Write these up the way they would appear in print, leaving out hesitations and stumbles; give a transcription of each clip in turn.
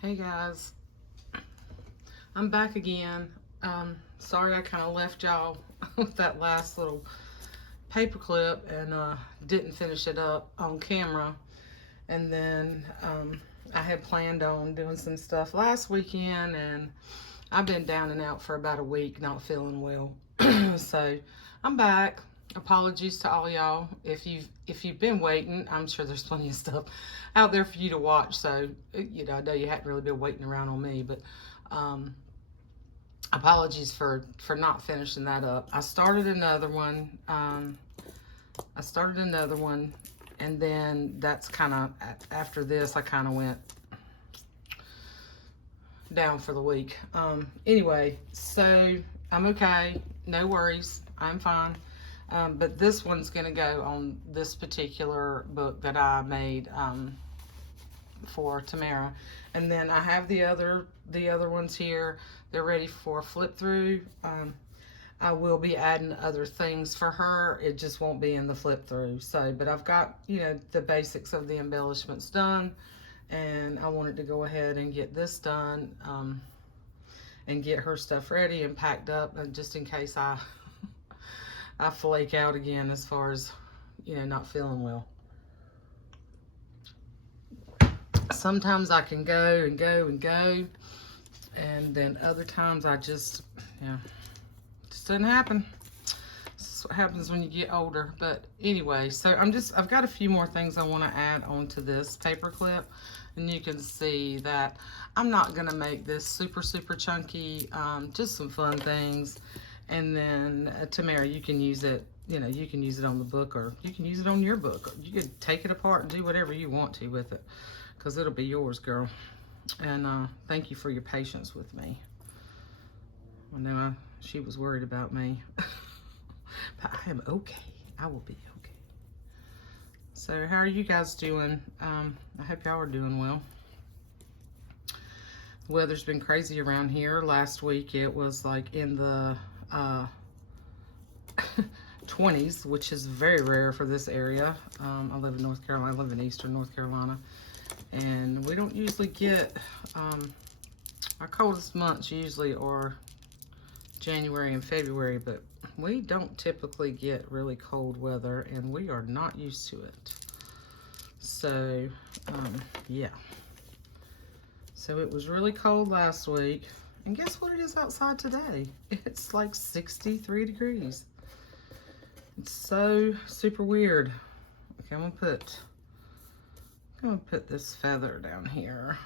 Hey guys, I'm back again. Sorry I kind of left y'all with that last little paper clip and didn't finish it up on camera. And then I had planned on doing some stuff last weekend, and I've been down and out for about a week, not feeling well. So I'm back. Apologies to all y'all. If you've been waiting, I'm sure there's plenty of stuff out there for you to watch. So I know you hadn't really been waiting around on me, but um, apologies for not finishing that up. I started another one. And then that's kind of after this. I kind of went down for the week. Anyway, so I'm okay. No worries. I'm fine. But this one's going to go on this particular book that I made for Tamara. And then I have the other ones here. They're ready for flip through. I will be adding other things for her. It just won't be in the flip through. So, but I've got, the basics of the embellishments done. And I wanted to go ahead and get this done and get her stuff ready and packed up, and just in case I flake out again as far as, not feeling well. Sometimes I can go and go and go, and then other times I just doesn't happen. This is what happens when you get older. But anyway, so I've got a few more things I want to add onto this paper clip, and you can see that I'm not gonna make this super chunky. Just some fun things. And then Tamara, you can use it. You can use it on the book, or you can use it on your book. You can take it apart and do whatever you want to with it, because it'll be yours, girl. And thank you for your patience with me. I know she was worried about me, but I am okay. I will be okay. So how are you guys doing? I hope y'all are doing well. The weather's been crazy around here. Last week it was like in the 20s, which is very rare for this area. I live in North Carolina. I live in eastern North Carolina, and we don't usually get our coldest months usually are January and February, but we don't typically get really cold weather, and we are not used to it. So yeah, so it was really cold last week, and guess what it is outside today? It's like 63 degrees. It's so super weird. Okay, I'm gonna put this feather down here.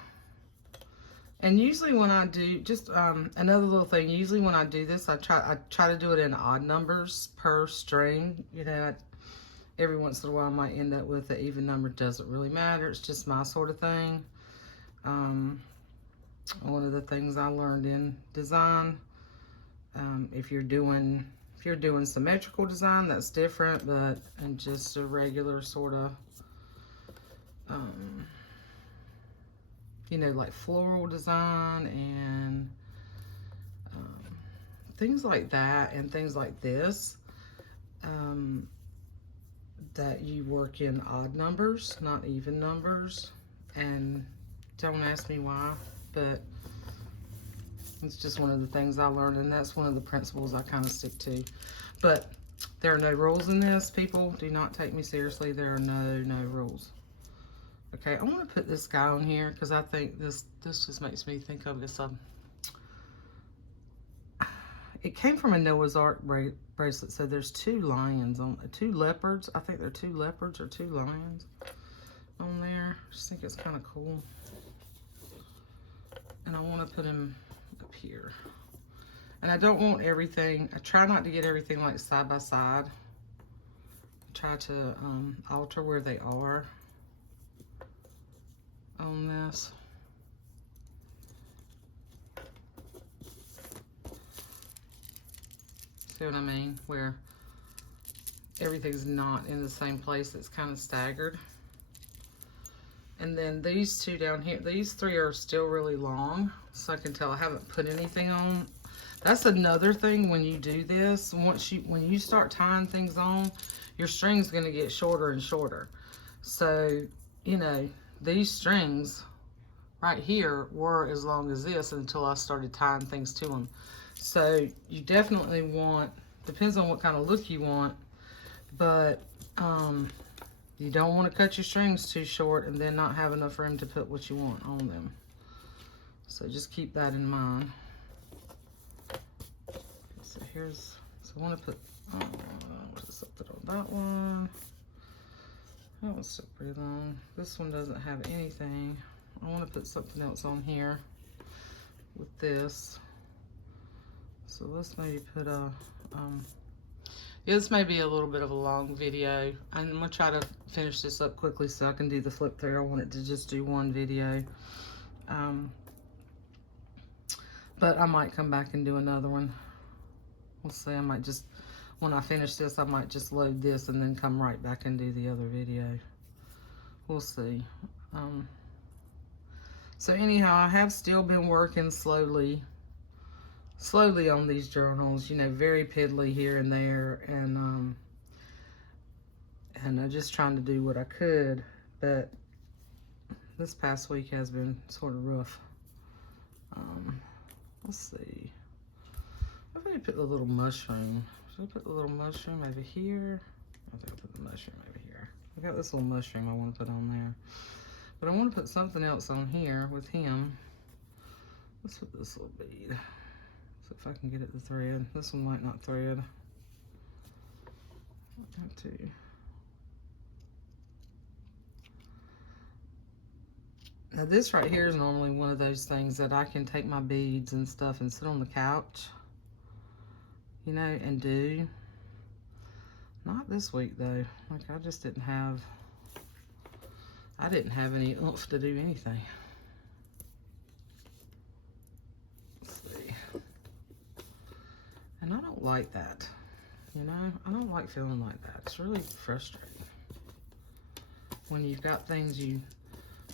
And usually when I do, just another little thing, usually when I do this, I try to do it in odd numbers per string. Every once in a while I might end up with an even number. Doesn't really matter. It's just my sort of thing. One of the things I learned in design, if you're doing symmetrical design, that's different, but in just a regular sort of, like floral design and things like that, and things like this, that you work in odd numbers, not even numbers. And don't ask me why, but it's just one of the things I learned, and that's one of the principles I kind of stick to. But there are no rules in this, people. Do not take me seriously. There are no rules. Okay, I want to put this guy on here because I think this just makes me think of this. It came from a Noah's Ark bracelet, so there's two lions on, two leopards. I think they're two leopards or two lions on there. I just think it's kind of cool. And I want to put him up here. And I don't want everything, I try not to get everything like side by side. I try to alter where they are on this. See what I mean? Where everything's not in the same place, it's kind of staggered. And then these two down here, these three are still really long, so I can tell I haven't put anything on. That's another thing when you do this. When you start tying things on, your string's going to get shorter and shorter. So, these strings right here were as long as this until I started tying things to them. So you definitely want, depends on what kind of look you want, but you don't want to cut your strings too short and then not have enough room to put what you want on them. So just keep that in mind. So here's, so I want to put something on that one. That one's still pretty long. This one doesn't have anything. I want to put something else on here with this. So let's maybe put a, yeah, this may be a little bit of a long video. I'm going to try to finish this up quickly so I can do the flip through. I want it to just do one video. But I might come back and do another one. We'll see. I might just, when I finish this, I might just load this and then come right back and do the other video. We'll see. So anyhow, I have still been working slowly on these journals, you know, very piddly here and there, and I'm just trying to do what I could, but this past week has been sort of rough. Let's see. I'm going to put the little mushroom. Should I put the little mushroom over here? I think I'll put the mushroom over here. I got this little mushroom I want to put on there. But I want to put something else on here with him. Let's put this little bead. So if I can get it to thread. This one might not thread. I have to. Now this right here is normally one of those things that I can take my beads and stuff and sit on the couch, you know, and do. Not this week though. Like I just didn't have any oomph to do anything. Let's see. And I don't like that, you know? I don't like feeling like that. It's really frustrating when you've got things you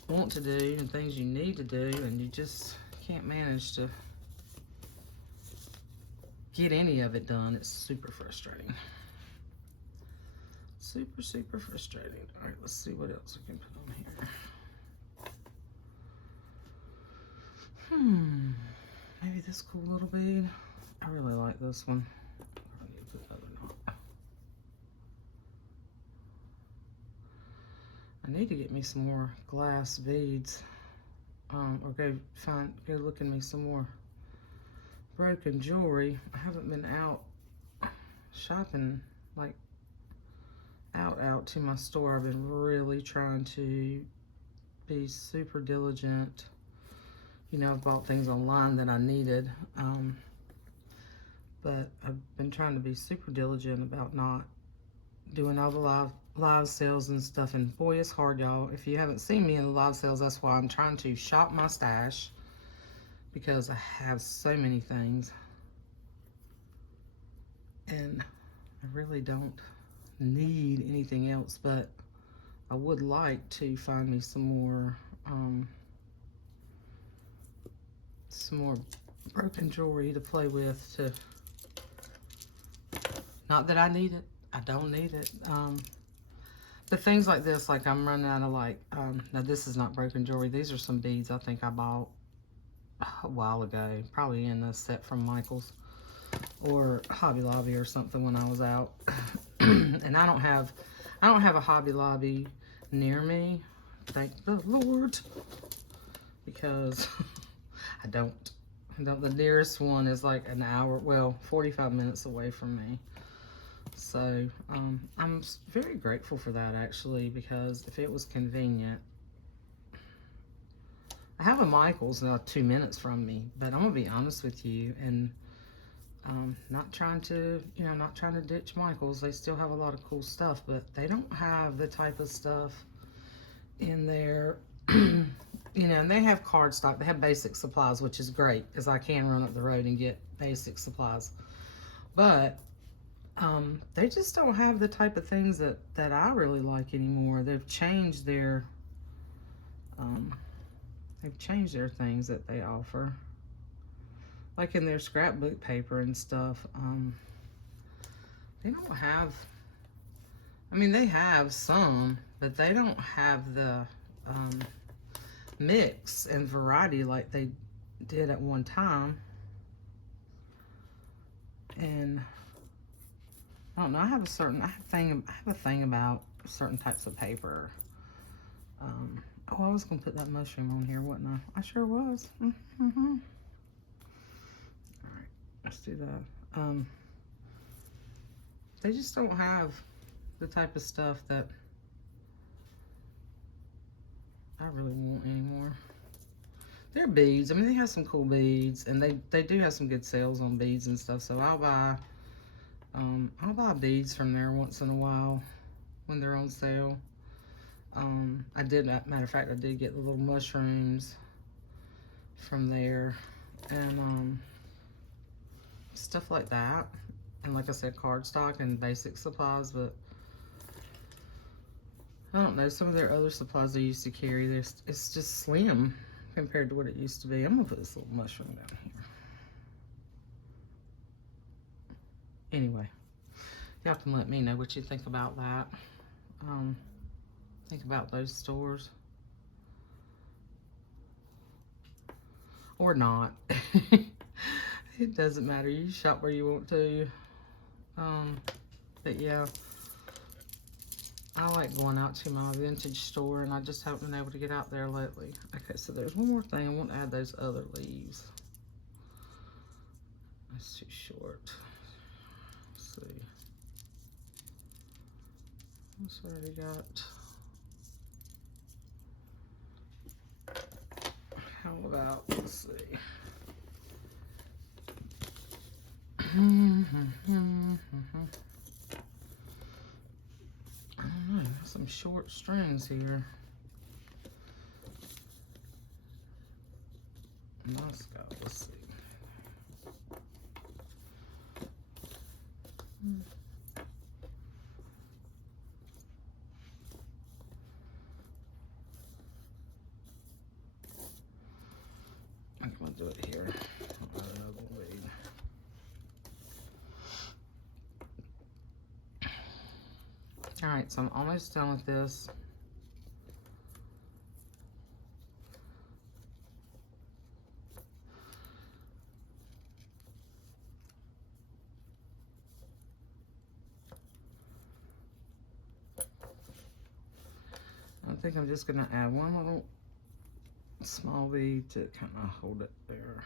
want to do and things you need to do and you just can't manage to get any of it done. It's super frustrating. Super frustrating. All right, let's see what else we can put on here. Maybe this cool little bead. I really like this one. I need to put another knot. I need to get me some more glass beads, or go look in me some more broken jewelry. I haven't been out shopping, like out to my store. I've been really trying to be super diligent. You know, I've bought things online that I needed, but I've been trying to be super diligent about not doing all the live sales and stuff, and boy, it's hard, y'all. If you haven't seen me in the live sales, that's why I'm trying to shop my stash, because I have so many things and I really don't need anything else, but I would like to find me some more broken jewelry to play with. To, not that I need it, I don't need it, but things like this, like I'm running out of like, now this is not broken jewelry. These are some beads I think I bought a while ago, probably in a set from Michael's or Hobby Lobby or something when I was out. And I don't have a Hobby Lobby near me, thank the Lord, because I don't. The nearest one is like an hour, well, 45 minutes away from me. So I'm very grateful for that, actually, because if it was convenient, I have a Michael's 2 minutes from me, but I'm gonna be honest with you, and not trying to ditch Michael's. They still have a lot of cool stuff, but they don't have the type of stuff in there. You know, and they have card stock. They have basic supplies, which is great, because I can run up the road and get basic supplies. But they just don't have the type of things that I really like anymore. They've changed their things that they offer, like in their scrapbook paper and stuff. They don't have, I mean, they have some, but they don't have the mix and variety like they did at one time. And I don't know, I have a thing about certain types of paper. Oh, I was gonna put that mushroom on here, wasn't I? I sure was. All right, let's do that. They just don't have the type of stuff that I really want anymore. They're beads. I mean, they have some cool beads, and they do have some good sales on beads and stuff. So I'll buy beads from there once in a while when they're on sale. Matter of fact, I did get the little mushrooms from there, and stuff like that. And like I said, cardstock and basic supplies, but I don't know, some of their other supplies they used to carry, it's just slim compared to what it used to be. I'm gonna put this little mushroom down here. Anyway, y'all can let me know what you think about that. Think about those stores. Or not. It doesn't matter. You shop where you want to. But yeah, I like going out to my vintage store, and I just haven't been able to get out there lately. Okay, so there's one more thing. I want to add those other leaves. That's too short. Let's see. What's already got? How about, let's see. I don't know, some short strings here. Let's go, let's see. I'm gonna do it here. Another lead. All right, so I'm almost done with this. I think I'm just gonna add one little small bead to kind of hold it there.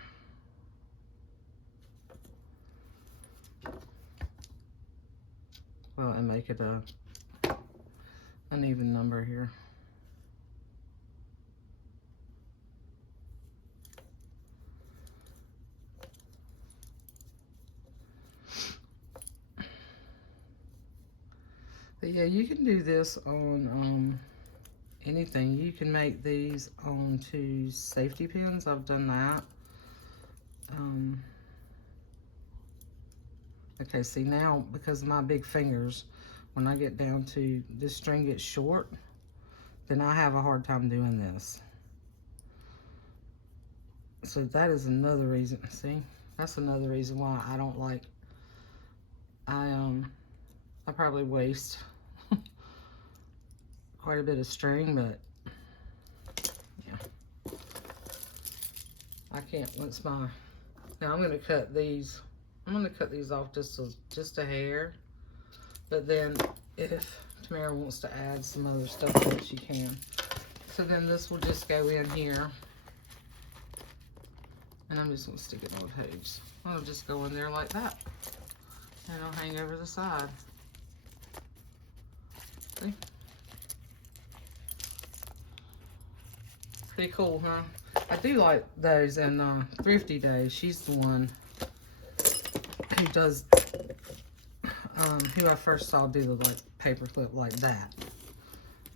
Well, and make it an even number here. But yeah, you can do this on anything. You can make these onto safety pins. I've done that. Okay, see now, because of my big fingers, when I get down to this string gets short, then I have a hard time doing this. So that is another reason, see? That's another reason why I don't like, I probably waste quite a bit of string, but yeah. I can't, now I'm gonna cut these. I'm gonna cut these off just a hair, but then if Tamara wants to add some other stuff to it, she can. So then this will just go in here, and I'm just gonna stick it on the page. It'll just go in there like that, and it'll hang over the side. See? Pretty cool, huh? I do like those, and Thrifty Days, she's the one who does, who I first saw do the like paper clip like that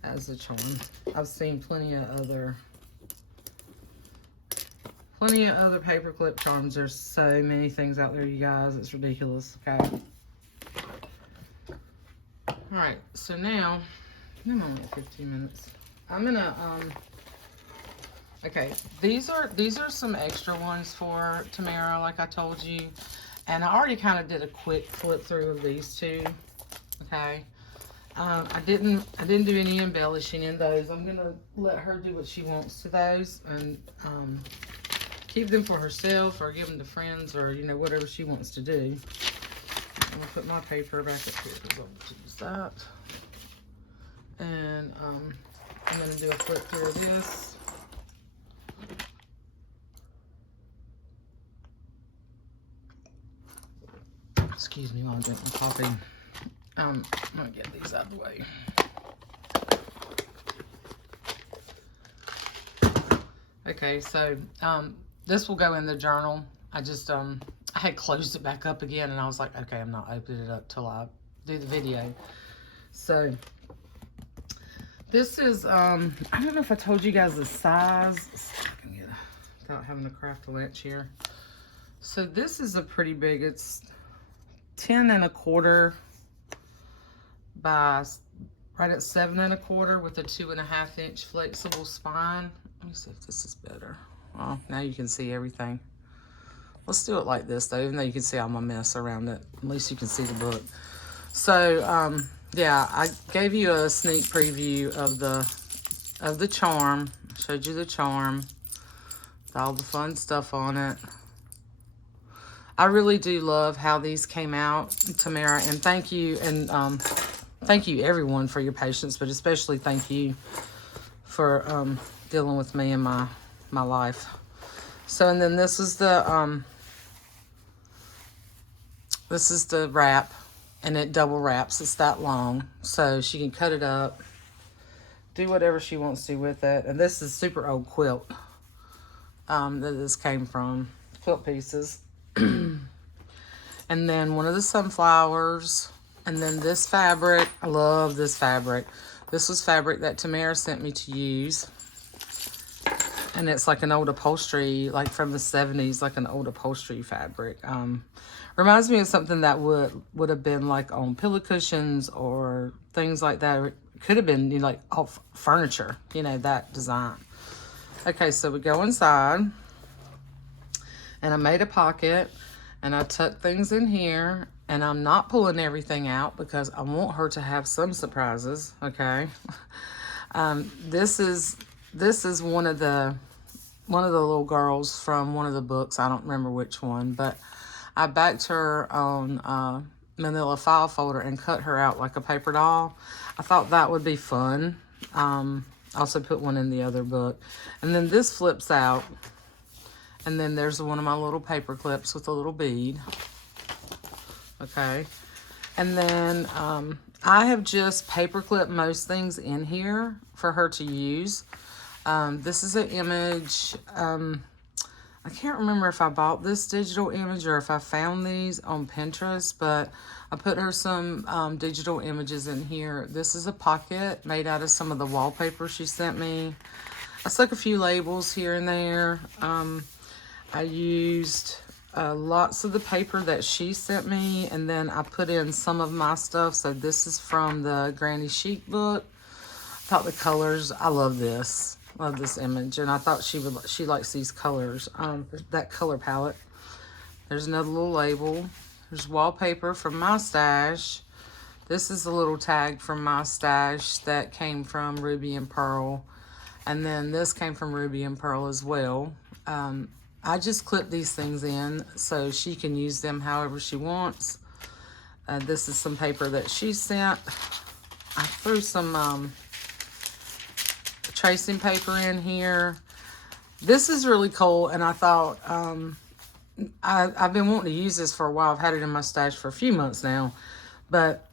as a charm. I've seen plenty of other paper clip charms. There's so many things out there, you guys. It's ridiculous. Okay. All right. So now I'm only at 15 minutes. I'm gonna okay. These are some extra ones for Tamara, like I told you. And I already kind of did a quick flip through of these two, okay? I didn't do any embellishing in those. I'm gonna let her do what she wants to those, and keep them for herself or give them to friends, or you know, whatever she wants to do. I'm gonna put my paper back up here because I'll use that. And I'm gonna do a flip through of this. Excuse me while I drink my coffee. I'm gonna get these out of the way. Okay, so this will go in the journal. I just I had closed it back up again, and I was like, okay, I'm not opening it up till I do the video. So this is I don't know if I told you guys the size. I can get without having to craft a lunch here. So this is a pretty big. It's 10 1/4 by right at 7 1/4 with a 2.5 inch flexible spine. Let me see if this is better. Well, now you can see everything. Let's do it like this though, even though you can see all my mess around it. At least you can see the book. So yeah, I gave you a sneak preview of the charm. I showed you the charm with all the fun stuff on it. I really do love how these came out, Tamara, and thank you, and thank you everyone for your patience, but especially thank you for dealing with me in my life. So, and then this is the wrap, and it double wraps. It's that long, so she can cut it up, do whatever she wants to with it. And this is super old quilt that this came from, quilt pieces. And then one of the sunflowers, and then this fabric. I love this fabric. This was fabric that Tamara sent me to use, and it's like an old upholstery, like from the 70s, like an old upholstery fabric. Reminds me of something that would have been like on pillow cushions or things like that. It could have been, you know, like off furniture, you know, that design. Okay, so we go inside, and I made a pocket, and I tucked things in here, and I'm not pulling everything out because I want her to have some surprises. Okay, this is one of the little girls from one of the books. I don't remember which one, but I backed her on manila file folder and cut her out like a paper doll. I thought that would be fun. Also put one in the other book, and then this flips out. And then there's one of my little paper clips with a little bead. Okay. And then I have just paper clipped most things in here for her to use. This is an image. I can't remember if I bought this digital image or if I found these on Pinterest, but I put her some digital images in here. This is a pocket made out of some of the wallpaper she sent me. I stuck a few labels here and there. I used lots of the paper that she sent me, and then I put in some of my stuff. So this is from the Granny Chic book. I thought the colors, I love this. Love this image, and I thought she likes these colors, that color palette. There's another little label. There's wallpaper from my stash. This is a little tag from my stash that came from Ruby and Pearl, and then this came from Ruby and Pearl as well. I just clip these things in so she can use them however she wants. This is some paper that she sent. I threw some tracing paper in here. This is really cool, and I thought I've been wanting to use this for a while. I've had it in my stash for a few months now, but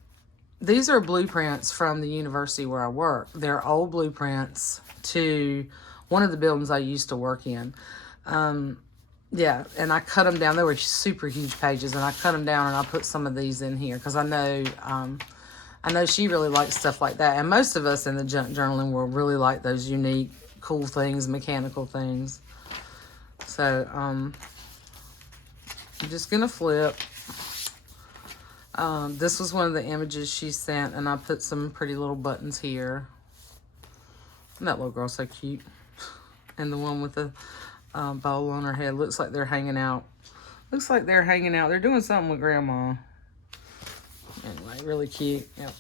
these are blueprints from the university where I work. They're old blueprints to one of the buildings I used to work in. Yeah, and I cut them down. They were super huge pages, and I cut them down, and I put some of these in here because I know she really likes stuff like that. And most of us in the junk journaling world really like those unique, cool things, mechanical things. So, I'm just going to flip. This was one of the images she sent, and I put some pretty little buttons here. And that little girl's so cute. And the one with the bowl on her head. Looks like they're hanging out. Looks like they're hanging out. They're doing something with Grandma. Anyway, really cute. Yep.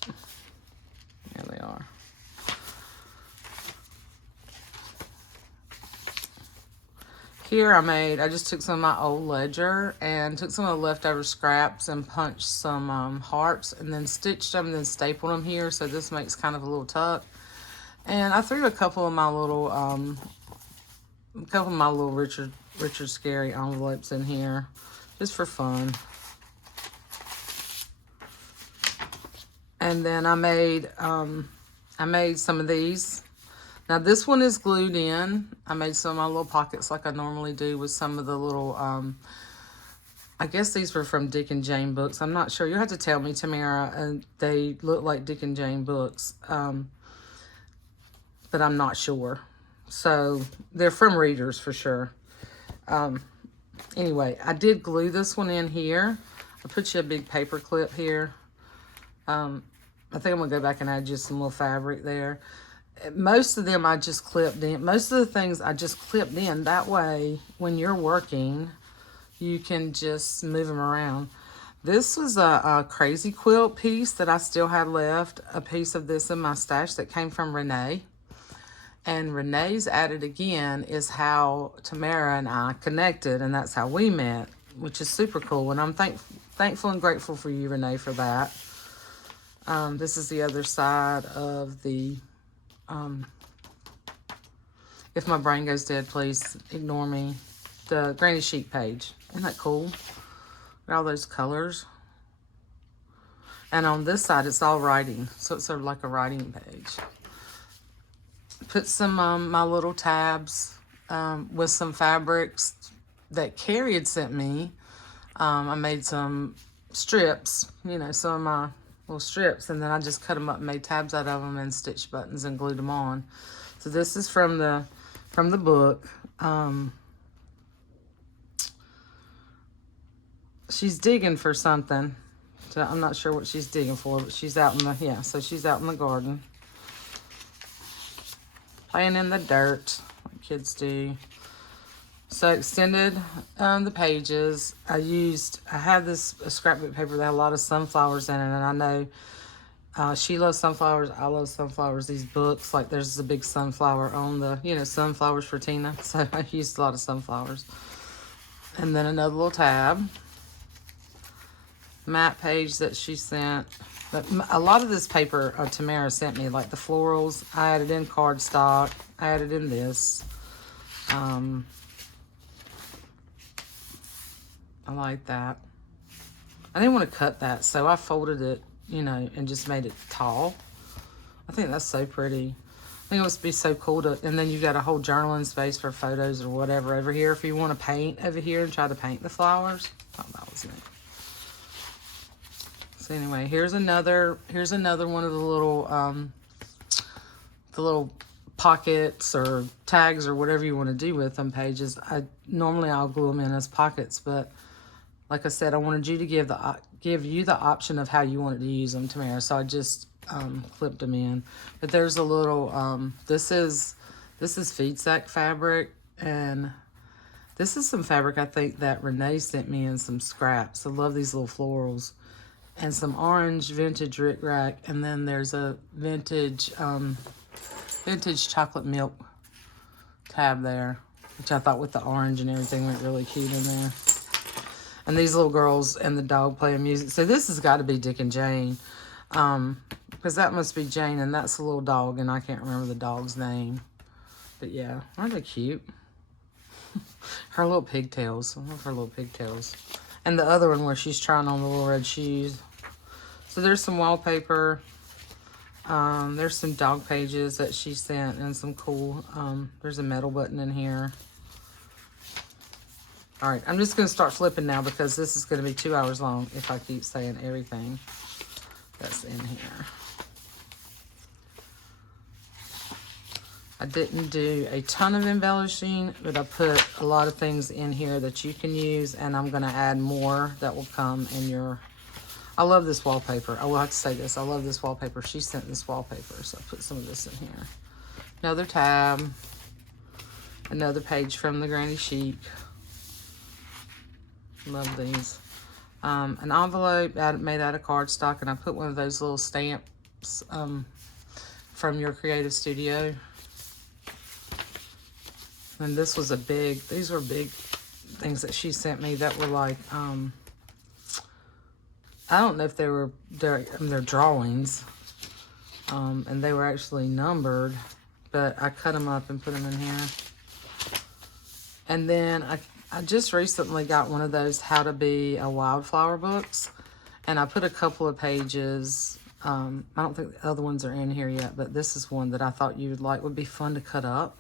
Here I just took some of my old ledger and took some of the leftover scraps and punched some hearts and then stitched them and then stapled them here. So this makes kind of a little tuck. And I threw a couple of my little Richard Scarry envelopes in here just for fun. And then I made some of these. Now this one is glued in. I made some of my little pockets like I normally do with some of the little, I guess these were from Dick and Jane books. I'm not sure. You'll have to tell me, Tamara. And they look like Dick and Jane books, but I'm not sure. So they're from readers for sure. Anyway, I did glue this one in here. I put you a big paper clip here. I think I'm going to go back and add just some little fabric there. Most of them I just clipped in. Most of the things I just clipped in. That way, when you're working, you can just move them around. This was a crazy quilt piece that I still had left. A piece of this in my stash that came from Renee. And Renee's At It Again is how Tamara and I connected, and that's how we met, which is super cool. And I'm thankful and grateful for you, Renee, for that. This is the other side of the, if my brain goes dead, please ignore me. The Granny Chic page. Isn't that cool? Got all those colors. And on this side, it's all writing. So it's sort of like a writing page. Put some, my little tabs with some fabrics that Carrie had sent me. I made some strips, you know, some of my little strips, and then I just cut them up and made tabs out of them and stitched buttons and glued them on. So this is from the book. She's digging for something. So I'm not sure what she's digging for, but she's out in the, so she's out in the garden. Playing in the dirt, like kids do. So extended the pages. I had this scrapbook paper that had a lot of sunflowers in it, and I know she loves sunflowers, I love sunflowers. These books, like there's a big sunflower on the, you know, sunflowers for Tina. So I used a lot of sunflowers. And then another little tab. Map page that she sent. But a lot of this paper Tamara sent me, like the florals, I added in cardstock. I added in this. I like that. I didn't want to cut that, so I folded it, you know, and just made it tall. I think that's so pretty. I think it would be so cool to, and then you've got a whole journaling space for photos or whatever over here. If you want to paint over here and try to paint the flowers. Oh, that was neat. So anyway, here's another one of the little pockets or tags or whatever you want to do with them pages. Normally I'll glue them in as pockets, but like I said, I wanted you to give you the option of how you wanted to use them, Tamara. So I just clipped them in. But there's a little this is feed sack fabric, and this is some fabric I think that Renee sent me in some scraps. I love these little florals. And some orange vintage Rick Rack, and then there's a vintage chocolate milk tab there, which I thought with the orange and everything went really cute in there. And these little girls and the dog playing music. So this has got to be Dick and Jane, because that must be Jane, and that's a little dog, and I can't remember the dog's name. But yeah, aren't they cute? Her little pigtails. I love her little pigtails. And the other one where she's trying on the little red shoes. So there's some wallpaper. There's some dog pages that she sent and some cool, there's a metal button in here. All right, I'm just going to start flipping now because this is going to be 2 hours long if I keep saying everything that's in here. I didn't do a ton of embellishing, but I put a lot of things in here that you can use, and I'm going to add more that will come in your... I love this wallpaper. I will have to say this. I love this wallpaper. She sent this wallpaper, so I put some of this in here. Another tab. Another page from the Granny Chic. Love these. An envelope made out of cardstock, and I put one of those little stamps from your creative studio. And this was these were big things that she sent me that were like, I don't know if they're drawings, and they were actually numbered, but I cut them up and put them in here. And then I just recently got one of those How to Be a Wildflower books, and I put a couple of pages. I don't think the other ones are in here yet, but this is one that I thought you would like. Would be fun to cut up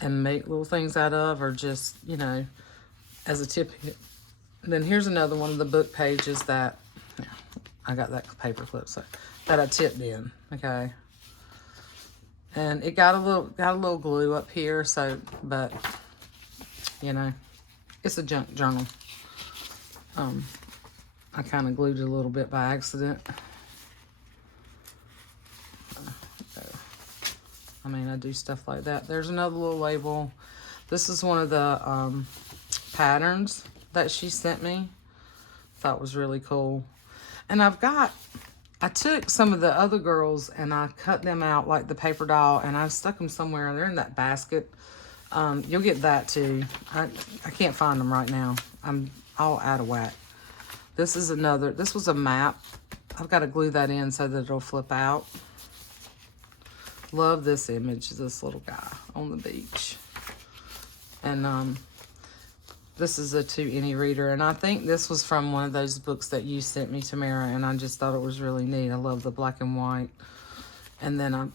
and make little things out of, or just, you know, as a tip. Then here's another one of the book pages that, yeah, I got that paper clip, so that I tipped in, okay. And it got a little glue up here, so, but, you know, it's a junk journal. I kind of glued it a little bit by accident. I mean, I do stuff like that. There's another little label. This is one of the patterns that she sent me. Thought was really cool. And I took some of the other girls and I cut them out like the paper doll, and I stuck them somewhere. They're in that basket. You'll get that too. I can't find them right now. I'm all out of whack. This was a map. I've got to glue that in so that it'll flip out. Love this image, this little guy on the beach. And this is a To Any Reader. And I think this was from one of those books that you sent me, Tamara, and I just thought it was really neat. I love the black and white. And then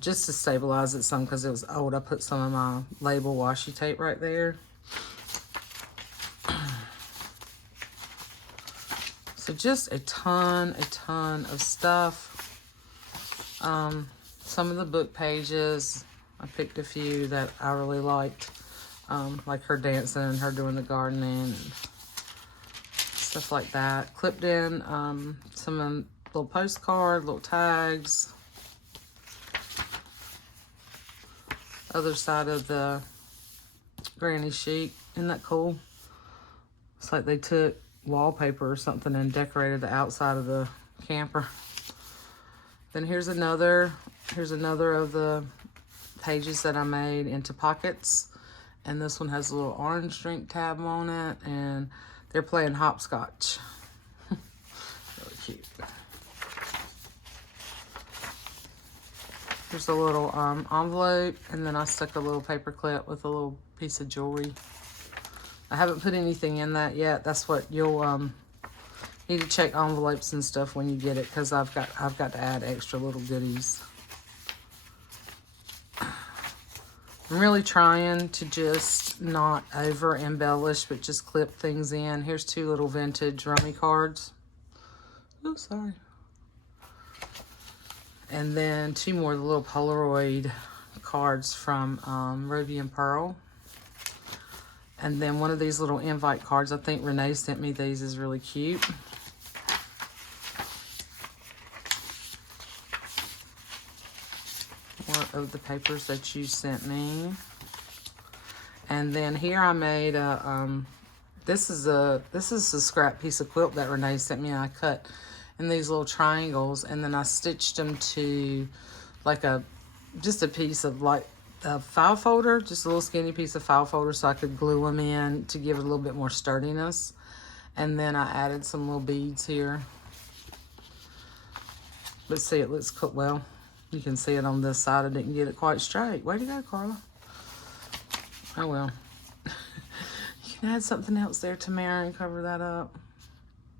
just to stabilize it some, because it was old, I put some of my label washi tape right there. So just a ton of stuff. Some of the book pages, I picked a few that I really liked, like her dancing and her doing the gardening and stuff like that. Clipped in some little postcard, little tags. Other side of the granny sheet. Isn't that cool? It's like they took wallpaper or something and decorated the outside of the camper. Then here's another of the pages that I made into pockets. And this one has a little orange drink tab on it, and they're playing hopscotch. Really cute. Here's a little envelope, and then I stuck a little paper clip with a little piece of jewelry. I haven't put anything in that yet. That's what you'll need to check envelopes and stuff when you get it, because I've got to add extra little goodies. I'm really trying to just not over embellish, but just clip things in. Here's two little vintage rummy cards. Oh, sorry. And then two more little Polaroid cards from Ruby and Pearl. And then one of these little invite cards. I think Renee sent me these. Is really cute. More of the papers that you sent me. And then here I made a this is a scrap piece of quilt that Renee sent me, and I cut in these little triangles, and then I stitched them to like just a piece of like a file folder, just a little skinny piece of file folder, so I could glue them in to give it a little bit more sturdiness. And then I added some little beads here. Let's see, it looks cool. Well, you can see it on this side. I didn't get it quite straight. Way to go, Carla. Oh well. You can add something else there, Tamara, and cover that up.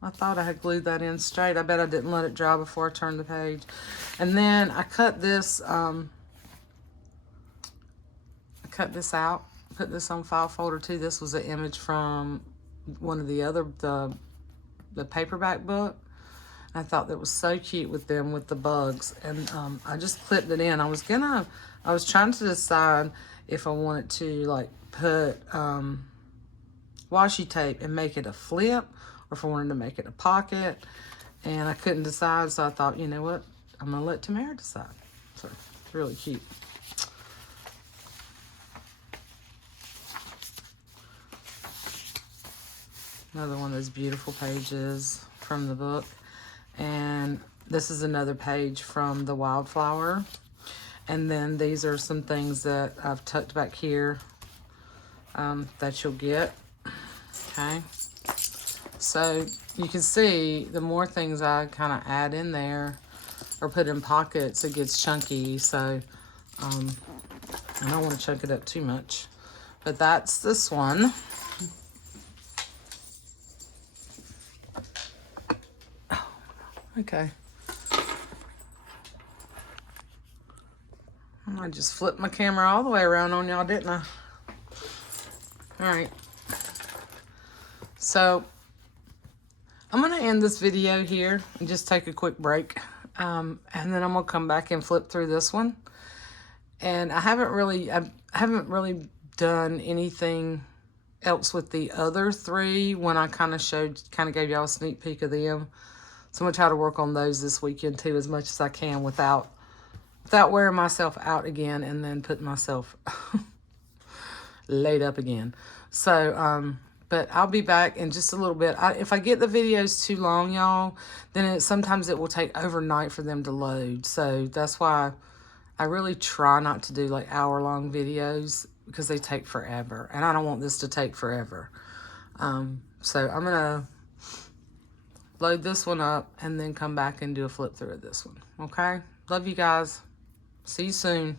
I thought I had glued that in straight. I bet I didn't let it dry before I turned the page. And then I cut this out, put this on file folder too. This was an image from one of the other, the paperback book. I thought that was so cute with them, with the bugs. And I just clipped it in. I was trying to decide if I wanted to like put washi tape and make it a flip, or if I wanted to make it a pocket. And I couldn't decide, so I thought, you know what? I'm gonna let Tamara decide. So it's really cute. Another one of those beautiful pages from the book. And this is another page from the Wildflower. And then these are some things that I've tucked back here that you'll get. Okay. So you can see the more things I kind of add in there or put in pockets, it gets chunky. So I don't want to chunk it up too much. But that's this one. Okay. I just flipped my camera all the way around on y'all, didn't I? All right. So I'm going to end this video here and just take a quick break. And then I'm going to come back and flip through this one. And I haven't really done anything else with the other three when I kind of gave y'all a sneak peek of them. So I'm going to try to work on those this weekend too, as much as I can without wearing myself out again and then putting myself laid up again. So, but I'll be back in just a little bit. If I get the videos too long, y'all, then sometimes it will take overnight for them to load. So that's why I really try not to do like hour-long videos because they take forever. And I don't want this to take forever. So I'm going to load this one up and then come back and do a flip through of this one. Okay? Love you guys. See you soon.